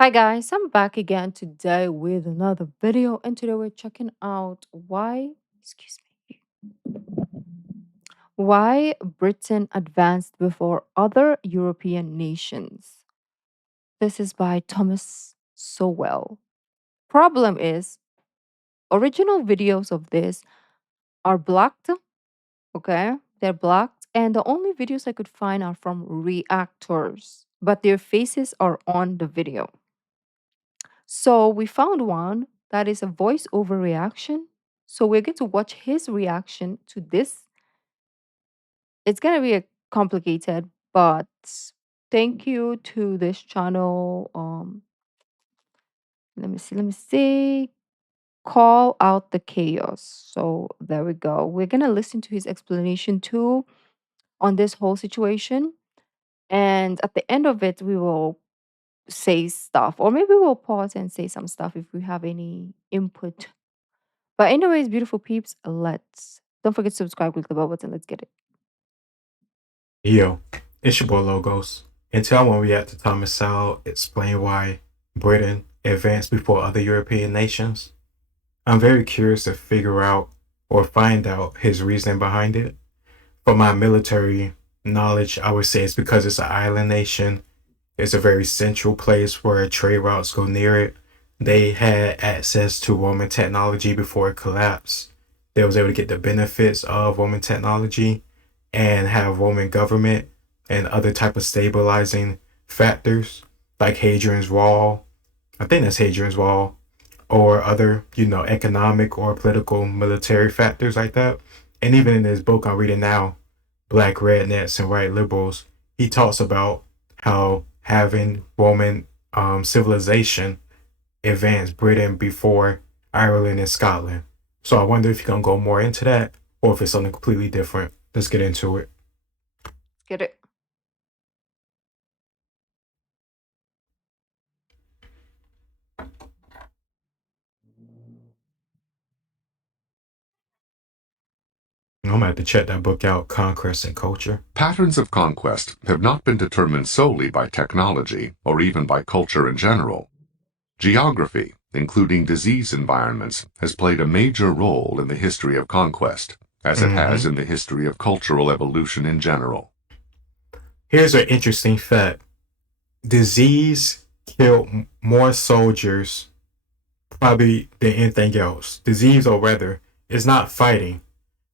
Hi guys, I'm back again today with another video, and today we're checking out excuse me, why Britain advanced before other European nations. This is by Thomas Sowell. Problem is, original videos of this are blocked, okay? They're blocked, and the only videos I could find are from reactors, but their faces are on the video. So we found one that is a voiceover reaction. So we're going to watch his reaction to this. It's going to be a complicated, but thank you to this channel. Let me see. Call out the chaos. So there we go. We're going to listen to his explanation too on this whole situation. And at the end of it, we will say stuff, or maybe we'll pause and say some stuff if we have any input. But anyways, beautiful peeps, let's don't forget to subscribe, click the bell button. Let's get it. Yo, it's your boy Logos, and today I want to react to Thomas Sowell explain why Britain advanced before other European nations. I'm very curious to figure out or find out his reasoning behind it. For my military knowledge, I would say it's because it's an island nation. It's a very central place where trade routes go near it. They had access to Roman technology before it collapsed. They was able to get the benefits of Roman technology and have Roman government and other type of stabilizing factors like Hadrian's Wall. I think that's Hadrian's Wall, or other, economic or political military factors like that. And even in his book I'm reading now, Black Rednecks and White Liberals, he talks about how having Roman civilization advanced Britain before Ireland and Scotland. So I wonder if you're gonna go more into that or if it's something completely different. Let's get into it. Get it. I'm gonna have to check that book out, Conquest and Culture. Patterns of conquest have not been determined solely by technology or even by culture in general. Geography, including disease environments, has played a major role in the history of conquest, as it has hmm in the history of cultural evolution in general. Here's an interesting fact: disease killed more soldiers probably than anything else. Disease or weather is not fighting.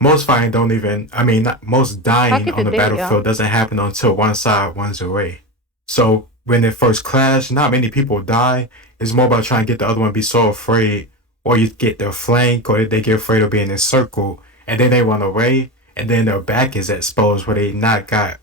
Most fighting don't even, I mean, not, most Back dying in on the the day, yeah. battlefield doesn't happen until one side runs away. So when they first clash, not many people die. It's more about trying to get the other one to be so afraid, or you get their flank, or they get afraid of being encircled, and then they run away, and then their back is exposed where they not got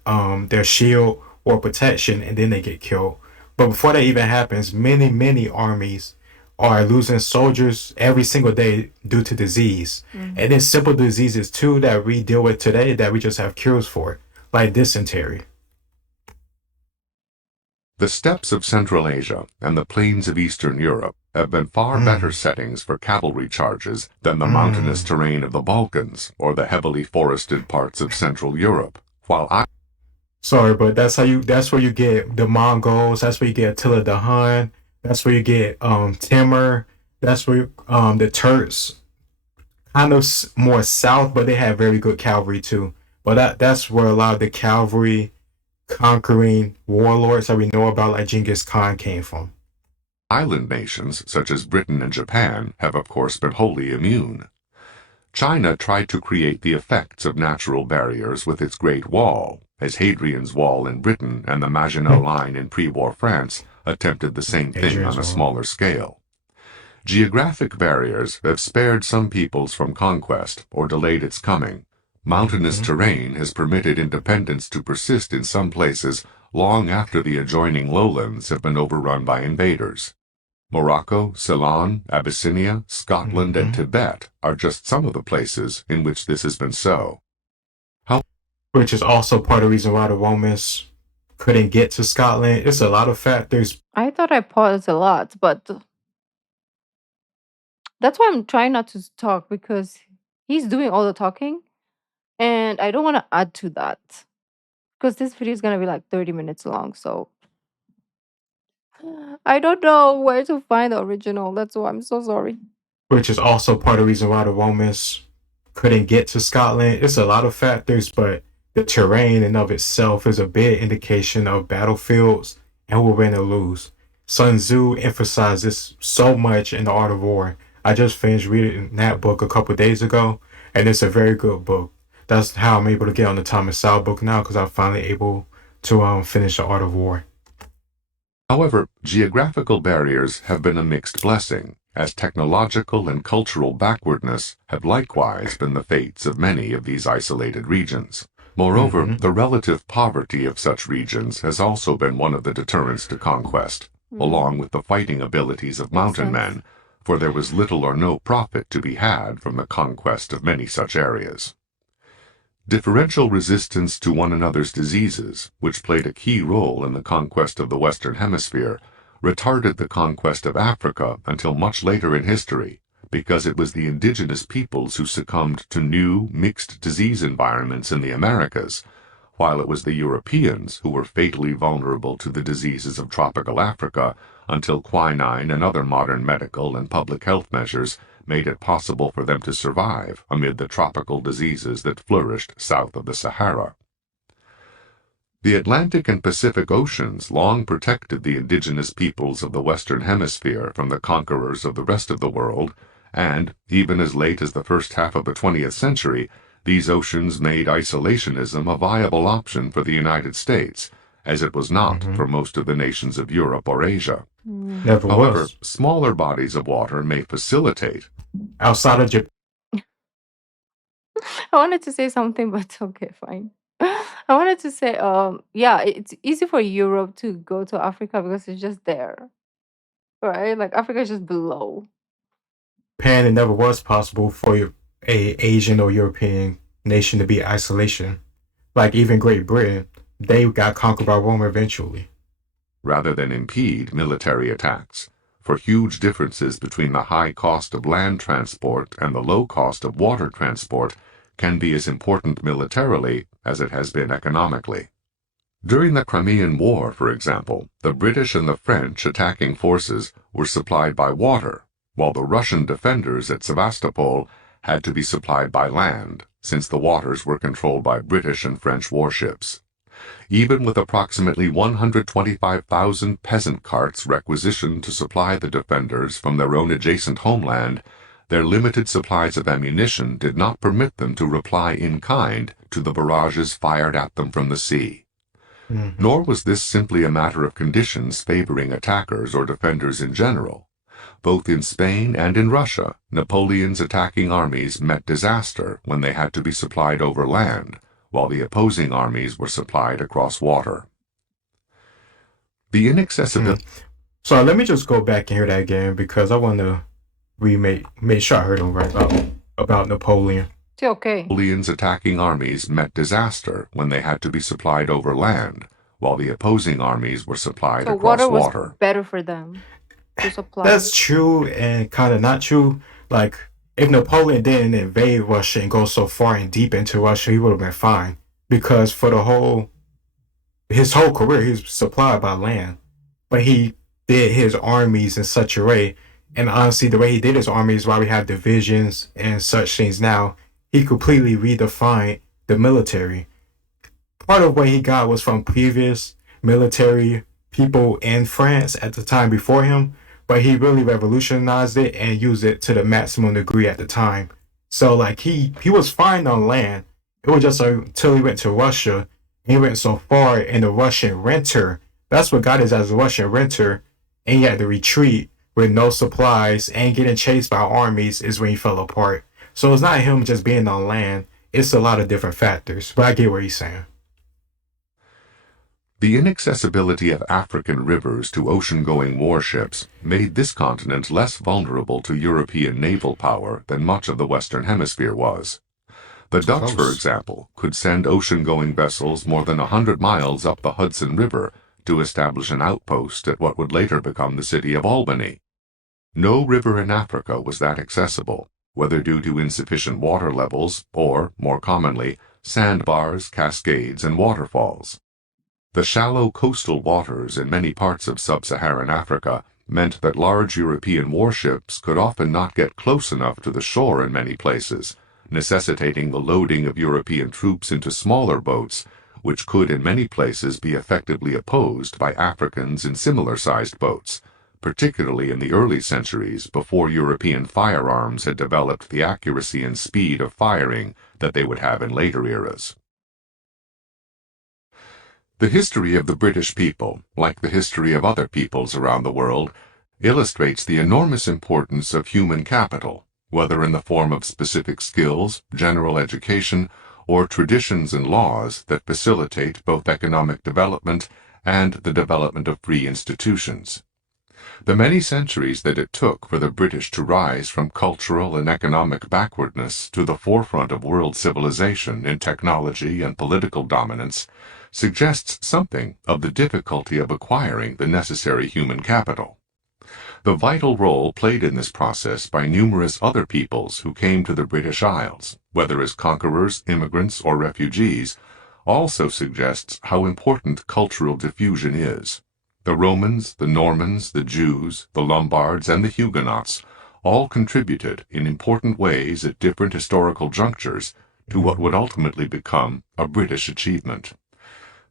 their shield or protection, and then they get killed. But before that even happens, many armies are losing soldiers every single day due to disease. And then hmm simple diseases too that we deal with today that we just have cures for, like dysentery. The steppes of Central Asia and the plains of Eastern Europe have been far better Mm, settings for cavalry charges than the mountainous mm. terrain of the Balkans or the heavily forested parts of Central Europe, while Sorry, but that's where you get the Mongols, that's where you get Attila the Hun, that's where you get Timur, that's where the Turks kind of more south, but they have very good cavalry too. But that's where a lot of the cavalry conquering warlords that we know about, like Genghis Khan, came from. island nations such as Britain and Japan have of course been wholly immune. China tried to create the effects of natural barriers with its Great Wall, as Hadrian's Wall in Britain and the Maginot Line in pre-war France attempted the same thing on Adrian's a Wall. smaller scale. Geographic barriers have spared some peoples from conquest or delayed its coming. Mountainous hmm terrain has permitted independence to persist in some places long after the adjoining lowlands have been overrun by invaders. Morocco, Ceylon, Abyssinia, Scotland, and hmm Tibet are just some of the places in which this has been so. Which is also part of the reason why the Romans couldn't get to Scotland. It's a lot of factors. I thought I paused a lot, but that's why I'm trying not to talk because he's doing all the talking, and I don't want to add to that because this video is gonna be like 30 minutes long. So I don't know where to find the original. That's why I'm so sorry. Which is also part of the reason why the Romans couldn't get to Scotland. It's a lot of factors, but the terrain in of itself is a big indication of battlefields and who will win or lose. Sun Tzu emphasized this so much in The Art of War. I just finished reading that book a couple days ago, and it's a very good book. That's how I'm able to get on the Thomas Sowell book now because I'm finally able to finish The Art of War. However, geographical barriers have been a mixed blessing, as technological and cultural backwardness have likewise been the fates of many of these isolated regions. Moreover, Mhm. the relative poverty of such regions has also been one of the deterrents to conquest, along with the fighting abilities of Makes mountain sense. men, for there was little or no profit to be had from the conquest of many such areas. Differential resistance to one another's diseases, which played a key role in the conquest of the Western Hemisphere, retarded the conquest of Africa until much later in history, because it was the indigenous peoples who succumbed to new, mixed disease environments in the Americas, while it was the Europeans who were fatally vulnerable to the diseases of tropical Africa until quinine and other modern medical and public health measures made it possible for them to survive amid the tropical diseases that flourished south of the Sahara. The Atlantic and Pacific Oceans long protected the indigenous peoples of the Western Hemisphere from the conquerors of the rest of the world, and, even as late as the first half of the 20th century, these oceans made isolationism a viable option for the United States, as it was not Mhm. for most of the nations of Europe or Asia. Never However, was. smaller bodies of water may facilitate. Outside of Japan. I wanted to say something, but okay, fine. I wanted to say, yeah, it's easy for Europe to go to Africa because it's just there, right? Like Africa is just below. Japan, it never was possible for a Asian or European nation to be in isolation. Like even Great Britain, they got conquered by Rome eventually. Rather than impede military attacks, for huge differences between the high cost of land transport and the low cost of water transport can be as important militarily as it has been economically. During the Crimean War, for example, the British and the French attacking forces were supplied by water, while the Russian defenders at Sevastopol had to be supplied by land, since the waters were controlled by British and French warships. Even with approximately 125,000 peasant carts requisitioned to supply the defenders from their own adjacent homeland, their limited supplies of ammunition did not permit them to reply in kind to the barrages fired at them from the sea. Mm-hmm. Nor was this simply a matter of conditions favoring attackers or defenders in general. Both in Spain and in Russia, Napoleon's attacking armies met disaster when they had to be supplied over land, while the opposing armies were supplied across water. The inaccessibility. So let me just go back and hear that again because I want to make sure I heard him right about Napoleon. It's okay. Napoleon's attacking armies met disaster when they had to be supplied over land, while the opposing armies were supplied So across water was water. better for them to supply. That's true and kind of not true. Like if Napoleon didn't invade Russia and go so far and deep into Russia, he would have been fine because for his whole career, he was supplied by land, but he did his armies in such a way. And honestly, the way he did his armies, why we have divisions and such things now, he completely redefined the military. Part of what he got was from previous military people in France at the time before him, but he really revolutionized it and used it to the maximum degree at the time. So like he was fine on land. It was just until he went to Russia. He went so far in the Russian renter. That's what got us as a Russian renter, and he had to retreat with no supplies and getting chased by armies is when he fell apart. So it's not him just being on land. It's a lot of different factors. But I get what he's saying. The inaccessibility of African rivers to ocean-going warships made this continent less vulnerable to European naval power than much of the Western Hemisphere was. The Dutch, for example, could send ocean-going vessels more than 100 miles up the Hudson River to establish an outpost at what would later become the city of Albany. No river in Africa was that accessible, whether due to insufficient water levels or, more commonly, sandbars, cascades, and waterfalls. The shallow coastal waters in many parts of sub-Saharan Africa meant that large European warships could often not get close enough to the shore in many places, necessitating the loading of European troops into smaller boats, which could in many places be effectively opposed by Africans in similar-sized boats, particularly in the early centuries before European firearms had developed the accuracy and speed of firing that they would have in later eras. The history of the British people, like the history of other peoples around the world, illustrates the enormous importance of human capital, whether in the form of specific skills, general education, or traditions and laws that facilitate both economic development and the development of free institutions. The many centuries that it took for the British to rise from cultural and economic backwardness to the forefront of world civilization in technology and political dominance suggests something of the difficulty of acquiring the necessary human capital. The vital role played in this process by numerous other peoples who came to the British Isles, whether as conquerors, immigrants, or refugees, also suggests how important cultural diffusion is. The Romans, the Normans, the Jews, the Lombards, and the Huguenots all contributed in important ways at different historical junctures to what would ultimately become a British achievement.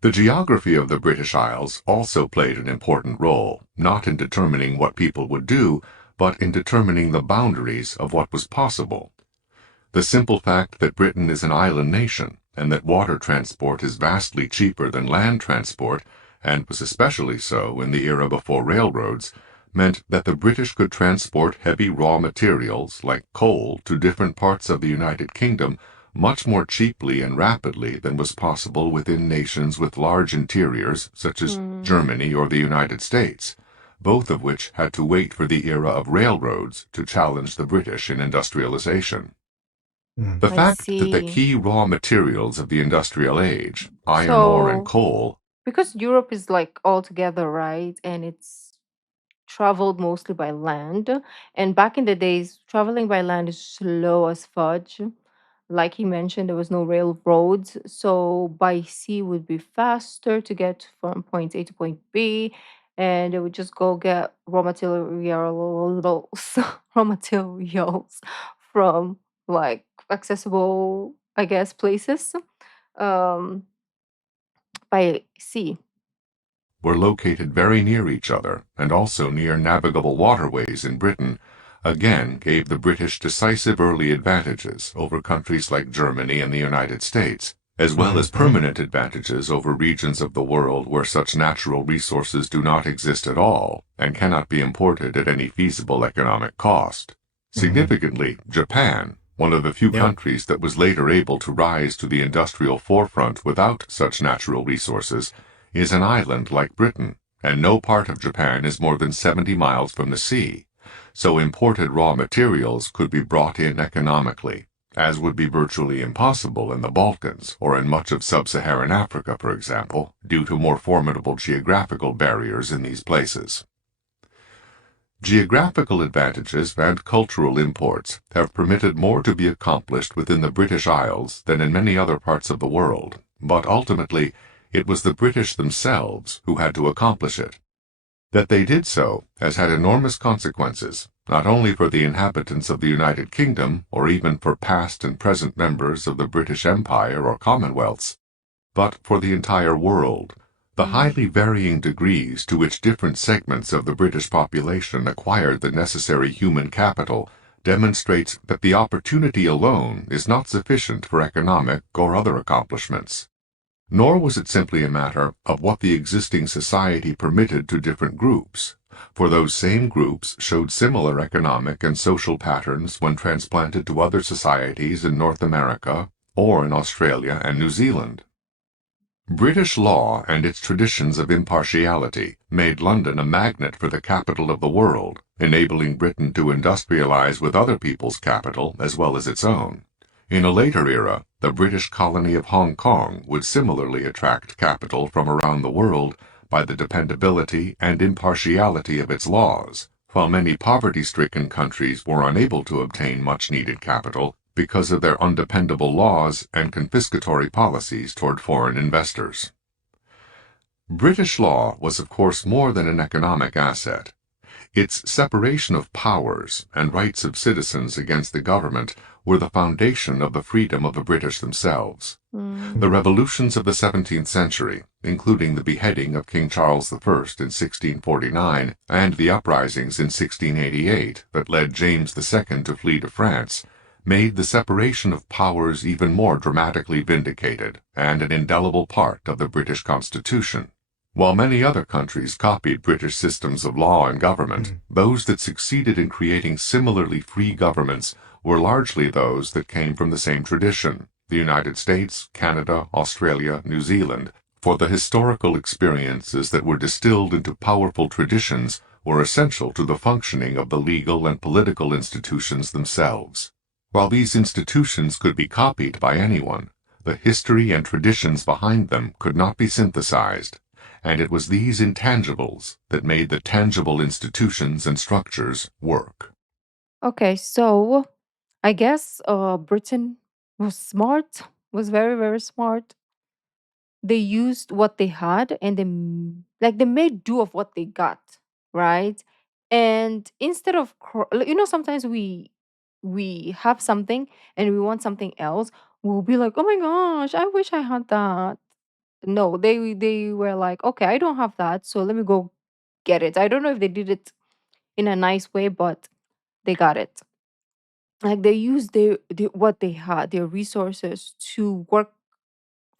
The geography of the British Isles also played an important role, not in determining what people would do, but in determining the boundaries of what was possible. The simple fact that Britain is an island nation, and that water transport is vastly cheaper than land transport, and was especially so in the era before railroads, meant that the British could transport heavy raw materials like coal to different parts of the United Kingdom much more cheaply and rapidly than was possible within nations with large interiors such as Germany or the United States, both of which had to wait for the era of railroads to challenge the British in industrialization. The I fact that the see. key raw materials of the industrial age, iron ore and So, coal, because Europe is like all together, right? And it's traveled mostly by land. And back in the days, traveling by land is slow as fudge. Like he mentioned, there was no railroads. So by sea would be faster to get from point A to point B. And it would just go get raw materials, raw materials from like accessible, I guess, places um, by sea. were located very near each other and also near navigable waterways in Britain, again gave the British decisive early advantages over countries like Germany and the United States, as well as permanent advantages over regions of the world where such natural resources do not exist at all and cannot be imported at any feasible economic cost. Significantly, Japan, one of the few Yep. countries that was later able to rise to the industrial forefront without such natural resources, is an island like Britain, and no part of Japan is more than 70 miles from the sea, so imported raw materials could be brought in economically, as would be virtually impossible in the Balkans or in much of sub-Saharan Africa, for example, due to more formidable geographical barriers in these places. Geographical advantages and cultural imports have permitted more to be accomplished within the British Isles than in many other parts of the world, but ultimately it was the British themselves who had to accomplish it. That they did so has had enormous consequences, not only for the inhabitants of the United Kingdom or even for past and present members of the British Empire or Commonwealths, but for the entire world. The highly varying degrees to which different segments of the British population acquired the necessary human capital demonstrates that the opportunity alone is not sufficient for economic or other accomplishments. Nor was it simply a matter of what the existing society permitted to different groups, for those same groups showed similar economic and social patterns when transplanted to other societies in North America or in Australia and New Zealand. British law and its traditions of impartiality made London a magnet for the capital of the world, enabling Britain to industrialize with other people's capital as well as its own. In a later era, the British colony of Hong Kong would similarly attract capital from around the world by the dependability and impartiality of its laws, while many poverty-stricken countries were unable to obtain much-needed capital because of their undependable laws and confiscatory policies toward foreign investors. British law was, of course, more than an economic asset. Its separation of powers and rights of citizens against the government were the foundation of the freedom of the British themselves. Mm. The revolutions of the 17th century, including the beheading of King Charles I in 1649 and the uprisings in 1688 that led James II to flee to France, made the separation of powers even more dramatically vindicated and an indelible part of the British Constitution. While many other countries copied British systems of law and government, those that succeeded in creating similarly free governments were largely those that came from the same tradition: the United States, Canada, Australia, New Zealand, for the historical experiences that were distilled into powerful traditions were essential to the functioning of the legal and political institutions themselves. While these institutions could be copied by anyone, the history and traditions behind them could not be synthesized, and it was these intangibles that made the tangible institutions and structures work. Okay, so I guess Britain was smart, was very, very smart. They used what they had and like they made do of what they got, right? And instead of sometimes we have something and we want something else, we'll be like, oh my gosh, I wish I had that. No, they were like, okay, I don't have that, so let me go get it. I don't know if they did it in a nice way, but they got it. Like they used what they had, their resources, to work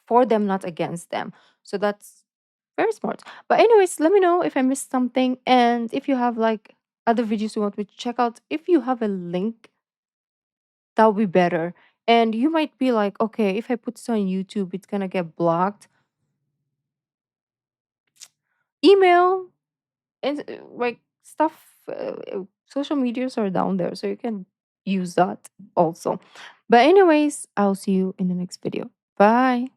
for them, not against them. So that's very smart. But anyways, let me know if I missed something, and if you have like other videos you want me to check out. If you have a link, that would be better. And you might be like, okay, if I put this on YouTube, it's gonna get blocked. Email and like stuff. Social medias are down there, so you can use that also. But anyways, I'll see you in the next video. Bye.